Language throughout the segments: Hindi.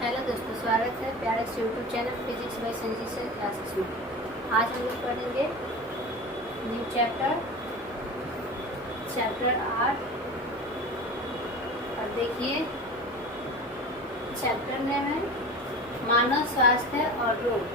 हेलो दोस्तों, स्वागत है प्यारे से YouTube channel physics bye Sanjeev sir classes में। आज हम लोग पढ़ेंगे न्यू चैप्टर 8। और देखिए चैप्टर नेम है मानव स्वास्थ्य और रोग।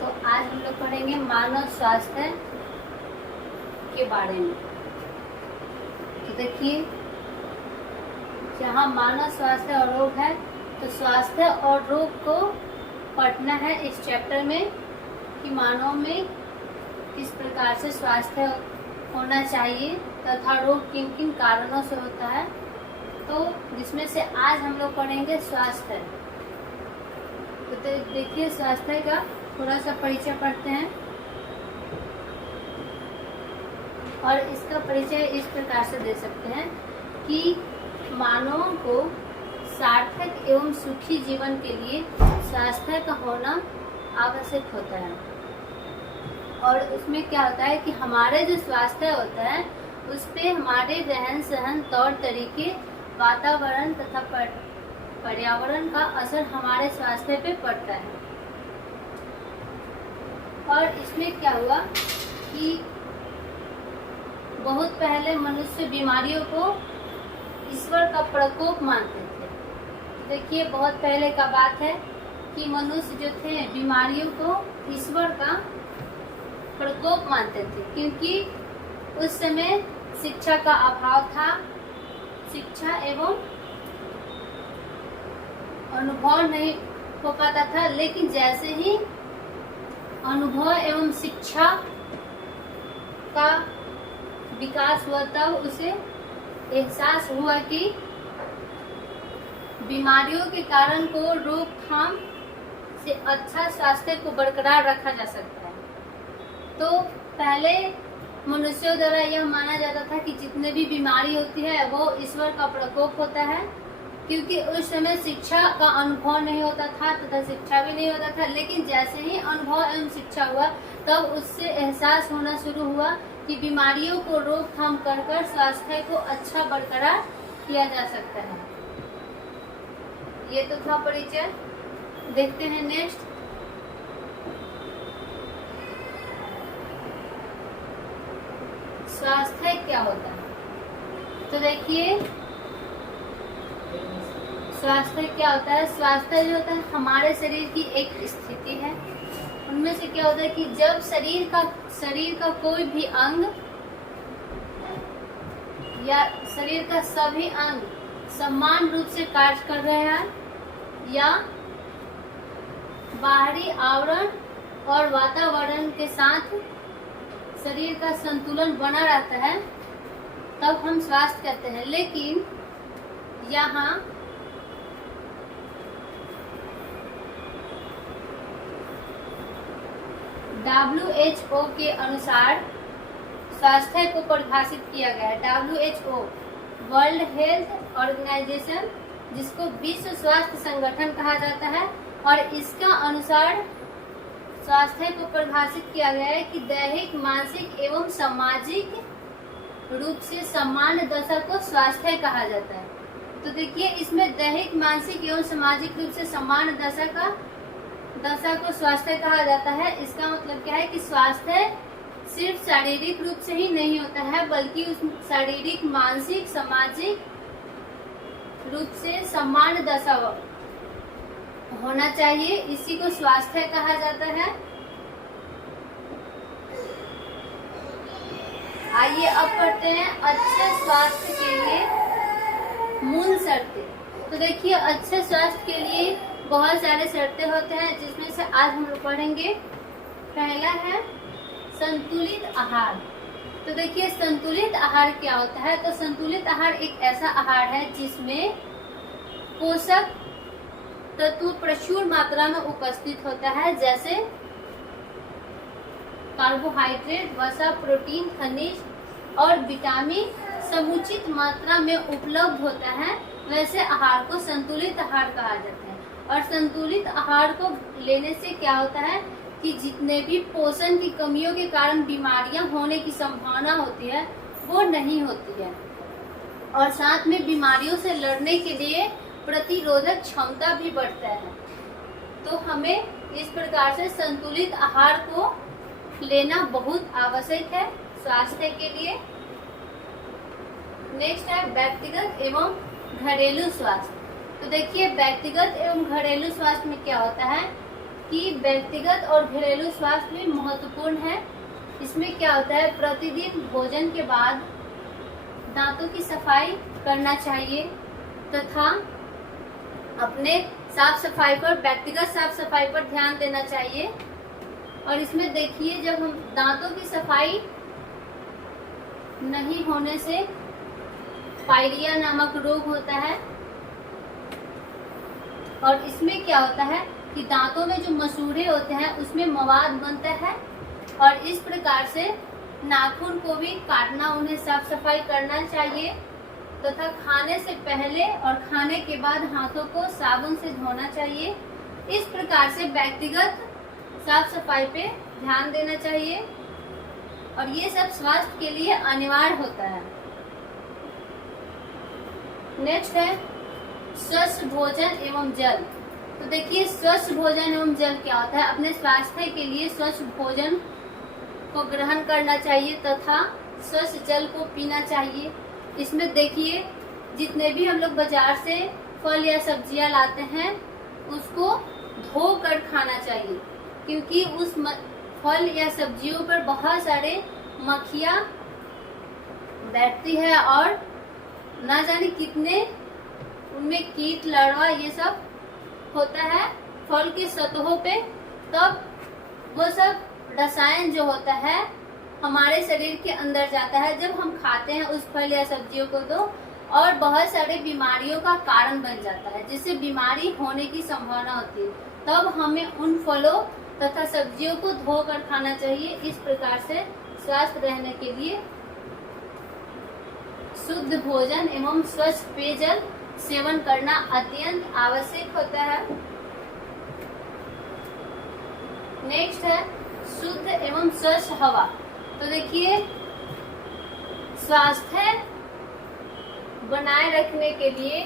तो आज हम लोग पढ़ेंगे मानव स्वास्थ्य के बारे में। तो देखिए जहाँ मानव स्वास्थ्य और रोग है तो स्वास्थ्य और रोग को पढ़ना है इस चैप्टर में कि मानव में किस प्रकार से स्वास्थ्य होना चाहिए तथा रोग किन किन कारणों से होता है। तो जिसमें से आज हम लोग पढ़ेंगे स्वास्थ्य। तो देखिए स्वास्थ्य का थोड़ा सा परिचय पढ़ते हैं और इसका परिचय इस प्रकार से दे सकते हैं कि मानवों को सार्थक एवं सुखी जीवन के लिए स्वास्थ्य का होना आवश्यक होता है। और उसमें क्या होता है कि हमारे जो स्वास्थ्य होता है उस पे हमारे रहन सहन, तौर तरीके, वातावरण तथा पर्यावरण का असर हमारे स्वास्थ्य पे पड़ता है। और इसमें क्या हुआ कि बहुत पहले मनुष्य बीमारियों को ईश्वर का प्रकोप मानते थे। देखिए बहुत पहले का बात है कि मनुष्य जो थे बीमारियों को ईश्वर का प्रकोप मानते थे, क्योंकि उस समय शिक्षा का अभाव था। शिक्षा एवं अनुभव नहीं हो पाता था, लेकिन जैसे ही अनुभव एवं शिक्षा का विकास हुआ तब उसे एहसास हुआ कि बीमारियों के कारण को रोकथाम से अच्छा स्वास्थ्य को बरकरार रखा जा सकता है। तो पहले मनुष्यों द्वारा यह माना जाता था कि जितने भी बीमारी होती है वो ईश्वर का प्रकोप होता है, क्योंकि उस समय शिक्षा का अनुभव नहीं होता था तथा शिक्षा भी नहीं होता था। लेकिन जैसे ही अनुभव एवं शिक्षा हुआ तब उससे एहसास होना शुरू हुआ कि बीमारियों को रोकथाम कर स्वास्थ्य को अच्छा बरकरार किया जा सकता है। ये तो था परिचय। देखते हैं नेक्स्ट। स्वास्थ्य क्या होता है? तो देखिए स्वास्थ्य क्या होता है। स्वास्थ्य जो होता है हमारे शरीर की एक स्थिति है। उनमें से क्या होता है कि जब शरीर का कोई भी अंग या शरीर का सभी अंग समान रूप से कार्य कर रहे हैं या बाहरी आवरण और वातावरण के साथ शरीर का संतुलन बना रहता है, तब हम स्वास्थ्य कहते हैं। लेकिन यहाँ WHO के अनुसार स्वास्थ्य को परिभाषित किया गया है। WHO वर्ल्ड हेल्थ ऑर्गेनाइजेशन, जिसको विश्व स्वास्थ्य संगठन कहा जाता है, और इसका अनुसार स्वास्थ्य को परिभाषित किया गया है कि दैहिक, मानसिक एवं सामाजिक रूप से सामान्य दशा को स्वास्थ्य कहा जाता है। तो देखिए इसमें दैहिक, मानसिक एवं सामाजिक रूप से सामान्य दशा को स्वास्थ्य कहा जाता है। इसका मतलब क्या है कि स्वास्थ्य सिर्फ शारीरिक रूप से ही नहीं होता है, बल्कि उस शारीरिक, मानसिक, सामाजिक रूप से सामान्य दशा होना चाहिए। इसी को स्वास्थ्य कहा जाता है। आइए अब पढ़ते हैं अच्छे स्वास्थ्य के लिए मूल शर्तें। तो देखिए अच्छे स्वास्थ्य के लिए बहुत सारे शर्तें होते हैं, जिसमें से आज हम लोग पढ़ेंगे। पहला है संतुलित आहार। तो देखिए संतुलित आहार क्या होता है। तो संतुलित आहार एक ऐसा आहार है जिसमें पोषक तत्व प्रचुर मात्रा में उपस्थित होता है, जैसे कार्बोहाइड्रेट, वसा, प्रोटीन, खनिज और विटामिन समुचित मात्रा में उपलब्ध होता है। वैसे आहार को संतुलित आहार कहा जाता है। और संतुलित आहार को लेने से क्या होता है कि जितने भी पोषण की कमियों के कारण बीमारियां होने की संभावना होती है वो नहीं होती है। और साथ में बीमारियों से लड़ने के लिए प्रतिरोधक क्षमता भी बढ़ता है। तो हमें इस प्रकार से संतुलित आहार को लेना बहुत आवश्यक है स्वास्थ्य के लिए। नेक्स्ट है व्यक्तिगत एवं घरेलू स्वास्थ्य। तो देखिए व्यक्तिगत एवं घरेलू स्वास्थ्य में क्या होता है कि व्यक्तिगत और घरेलू स्वास्थ्य भी महत्वपूर्ण है। इसमें क्या होता है, प्रतिदिन भोजन के बाद दांतों की सफाई करना चाहिए तथा अपने साफ सफाई पर, व्यक्तिगत साफ सफाई पर ध्यान देना चाहिए। और इसमें देखिए जब हम दांतों की सफाई नहीं होने से पायरिया नामक रोग होता है। और इसमें क्या होता है कि दांतों में जो मसूड़े होते हैं उसमें मवाद बनता है और इस प्रकार से नाखून को भी काटना, उन्हें साफ सफाई करना चाहिए तथा खाने से पहले और खाने के बाद हाथों को साबुन से धोना चाहिए। इस प्रकार से व्यक्तिगत साफ सफाई पे ध्यान देना चाहिए और ये सब स्वास्थ्य के लिए अनिवार्य होता है। नेक्स्ट है स्वच्छ भोजन एवं जल। तो देखिए स्वच्छ भोजन एवं जल क्या होता है, अपने स्वास्थ्य के लिए स्वच्छ भोजन को ग्रहण करना चाहिए तथा स्वच्छ जल को पीना चाहिए। इसमें देखिए जितने भी हम लोग बाजार से फल या सब्जियां लाते हैं उसको धो कर खाना चाहिए, क्योंकि उस फल या सब्जियों पर बहुत सारे मक्खियां बैठती है और ना जाने कितने उनमें कीट लार्वा ये सब होता है फल की सतहों पे। तब वो सब रसायन जो होता है हमारे शरीर के अंदर जाता है जब हम खाते हैं उस फल या सब्जियों को, तो और बहुत सारे बीमारियों का कारण बन जाता है, जिससे बीमारी होने की संभावना होती है। तब हमें उन फलों तथा सब्जियों को धोकर खाना चाहिए। इस प्रकार से स्वस्थ रहने के लिए शुद्ध भोजन एवं स्वच्छ पेयजल सेवन करना अत्यंत आवश्यक होता है। नेक्स्ट है शुद्ध एवं स्वच्छ हवा। तो देखिए स्वास्थ्य बनाए रखने के लिए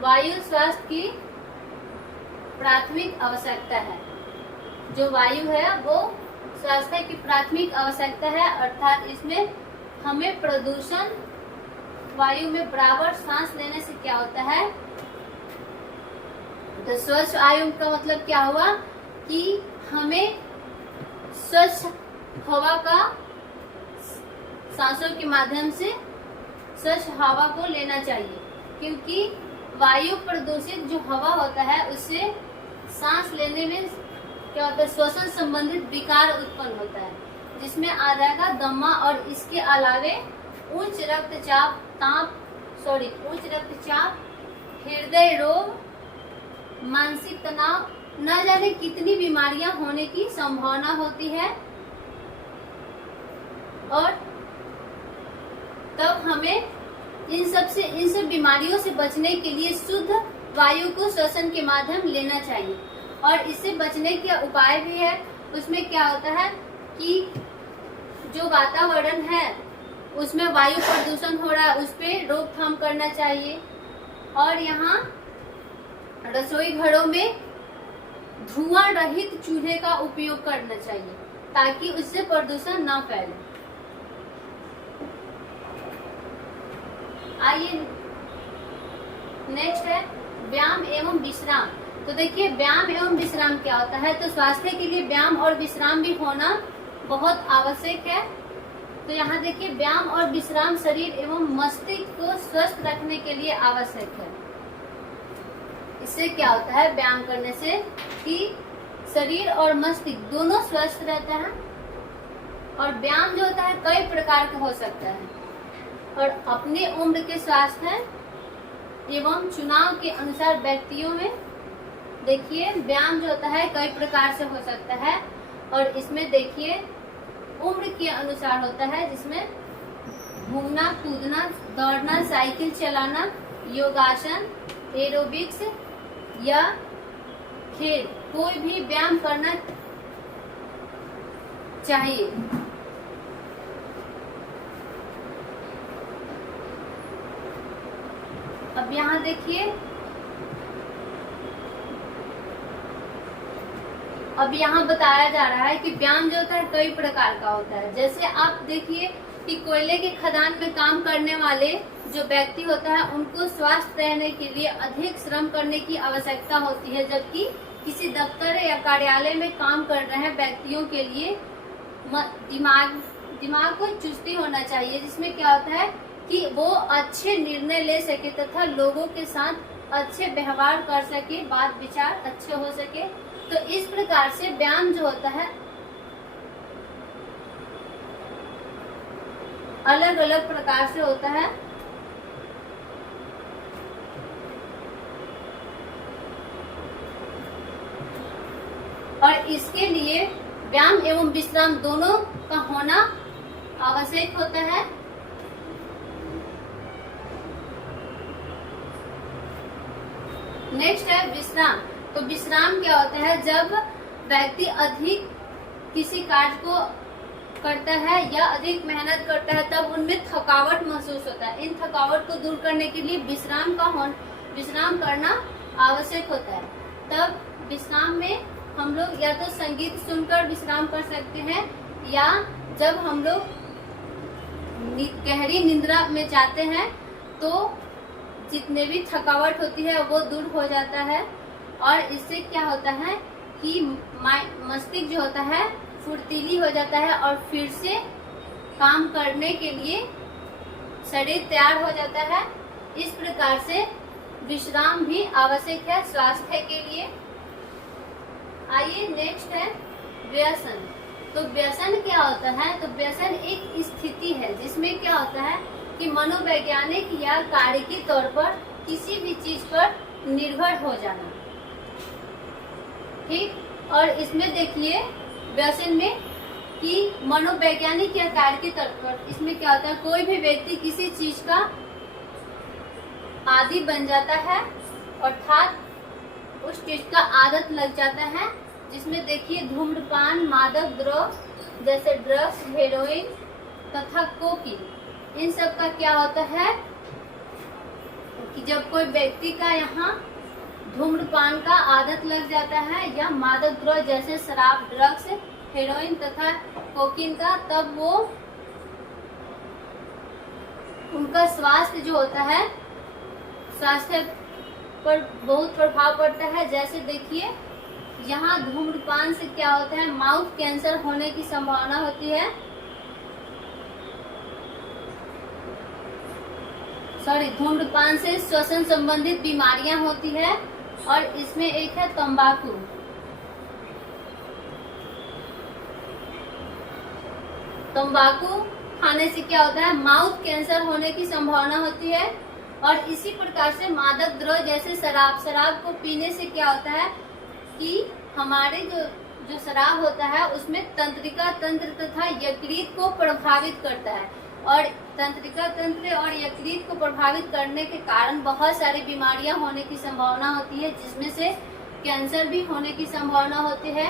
वायु स्वास्थ्य की प्राथमिक आवश्यकता है। जो वायु है वो स्वास्थ्य की प्राथमिक आवश्यकता है, अर्थात इसमें हमें प्रदूषण वायु में बराबर सांस लेने से क्या होता है, तो स्वच्छ वायु का मतलब क्या हुआ कि हमें स्वच्छ हवा का सांसों के माध्यम से स्वच्छ हवा को लेना चाहिए, क्योंकि वायु प्रदूषित जो हवा होता है उससे सांस लेने में क्या होता है, श्वसन संबंधित विकार उत्पन्न होता है, जिसमें आ जाएगा दमा और इसके अलावे उच्च रक्तचाप, उच्च रक्तचाप, हृदय रोग, मानसिक तनाव, न जाने कितनी बीमारियां होने की संभावना होती है। और तब हमें इन सब बीमारियों से बचने के लिए शुद्ध वायु को श्वसन के माध्यम लेना चाहिए। और इससे बचने के उपाय भी है। उसमें क्या होता है कि जो वातावरण है उसमें वायु प्रदूषण हो रहा है, उस पर रोकथाम करना चाहिए। और यहाँ रसोई घरों में धुआं रहित चूल्हे का उपयोग करना चाहिए ताकि उससे प्रदूषण न फैले। आइए नेक्स्ट है व्यायाम एवं विश्राम। तो देखिए व्यायाम एवं विश्राम क्या होता है, तो स्वास्थ्य के लिए व्यायाम और विश्राम भी होना बहुत आवश्यक है। तो यहाँ देखिए व्यायाम और विश्राम शरीर एवं मस्तिष्क को स्वस्थ रखने के लिए आवश्यक है। इससे क्या होता है, व्यायाम करने से कि शरीर और मस्तिष्क दोनों स्वस्थ रहता है। और व्यायाम जो होता है कई प्रकार का हो सकता है और अपने उम्र के स्वास्थ्य एवं चुनाव के अनुसार व्यक्तियों में देखिए व्यायाम जो होता है कई प्रकार से हो सकता है। और इसमें देखिए उम्र के अनुसार होता है, जिसमें घूमना, कूदना, दौड़ना, साइकिल चलाना, योगासन, एरोबिक्स या खेल, कोई भी व्यायाम करना चाहिए। अब यहाँ देखिए अब यहाँ बताया जा रहा है कि व्यायाम जो होता है कई प्रकार का होता है। जैसे आप देखिए कि कोयले के खदान में काम करने वाले जो व्यक्ति होता है उनको स्वस्थ रहने के लिए अधिक श्रम करने की आवश्यकता होती है, जबकि किसी दफ्तर या कार्यालय में काम कर रहे व्यक्तियों के लिए दिमाग को चुस्ती होना चाहिए, जिसमें क्या होता है कि वो अच्छे निर्णय ले सके तथा लोगों के साथ अच्छे व्यवहार कर सके, बात विचार अच्छे हो सके। तो इस प्रकार से व्यायाम जो होता है अलग अलग प्रकार से होता है। और इसके लिए व्यायाम एवं विश्राम दोनों का होना आवश्यक होता है। नेक्स्ट है विश्राम। तो विश्राम क्या होता है? जब व्यक्ति अधिक किसी कार्य को करता है या अधिक मेहनत करता है तब उनमें थकावट महसूस होता है। इन थकावट को दूर करने के लिए विश्राम करना आवश्यक होता है। तब विश्राम में हम लोग या तो संगीत सुनकर विश्राम कर सकते हैं, या जब हम लोग गहरी निद्रा में जाते हैं तो जितने भी थकावट होती है वो दूर हो जाता है। और इससे क्या होता है कि मस्तिष्क जो होता है फुर्तीली हो जाता है और फिर से काम करने के लिए शरीर तैयार हो जाता है। इस प्रकार से विश्राम भी आवश्यक है स्वास्थ्य के लिए। आइए नेक्स्ट है व्यसन। तो व्यसन क्या होता है? तो व्यसन एक स्थिति है जिसमें क्या होता है कि मनोवैज्ञानिक या कार्यकी तौर पर किसी भी चीज पर निर्भर हो जाना। ठीक। और इसमें देखिए व्यसन में कि मनोवैज्ञानिक या कार्यकी तौर पर इसमें क्या होता है, कोई भी व्यक्ति किसी चीज का आदी बन जाता है, अर्थात उस चीज का आदत लग जाता है। जिसमें देखिए धूम्रपान, मादक द्रव्य जैसे ड्रग्स, हेरोइन तथा कोकीन, इन सब का क्या होता है कि जब कोई व्यक्ति का यहाँ धूम्रपान का आदत लग जाता है या मादक द्रव्य जैसे शराब, ड्रग्स, हेरोइन तथा कोकीन का, तब वो उनका स्वास्थ्य जो होता है स्वास्थ्य पर बहुत प्रभाव पड़ता है। जैसे देखिए यहाँ धूम्रपान से क्या होता है, माउथ कैंसर होने की संभावना होती है। धूम्रपान से श्वसन संबंधित बीमारियां होती है। और इसमें एक है तंबाकू। तंबाकू खाने से क्या होता है, माउथ कैंसर होने की संभावना होती है। और इसी प्रकार से मादक द्रव्य जैसे शराब को पीने से क्या होता है कि हमारे जो शराब होता है उसमें तंत्रिका तंत्र तथा यकृत को प्रभावित करता है। और तंत्रिका तंत्र और यकृत को प्रभावित करने के कारण बहुत सारी बीमारियां होने की संभावना होती है, जिसमें से कैंसर भी होने की संभावना होती है।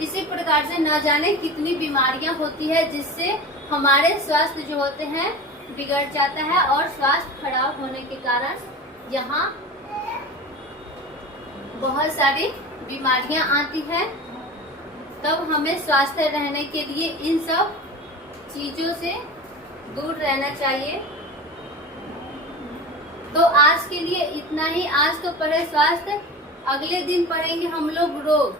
इसी प्रकार से न जाने कितनी बीमारियां होती है जिससे हमारे स्वास्थ्य जो होते हैं बिगड़ जाता है और स्वास्थ्य खराब होने के कारण यहाँ बहुत सारी बीमारियां आती है। तब हमें स्वस्थ रहने के लिए इन सब चीजों से दूर रहना चाहिए। तो आज के लिए इतना ही। आज तो पढ़े स्वास्थ्य, अगले दिन पढ़ेंगे हम लोग रोग।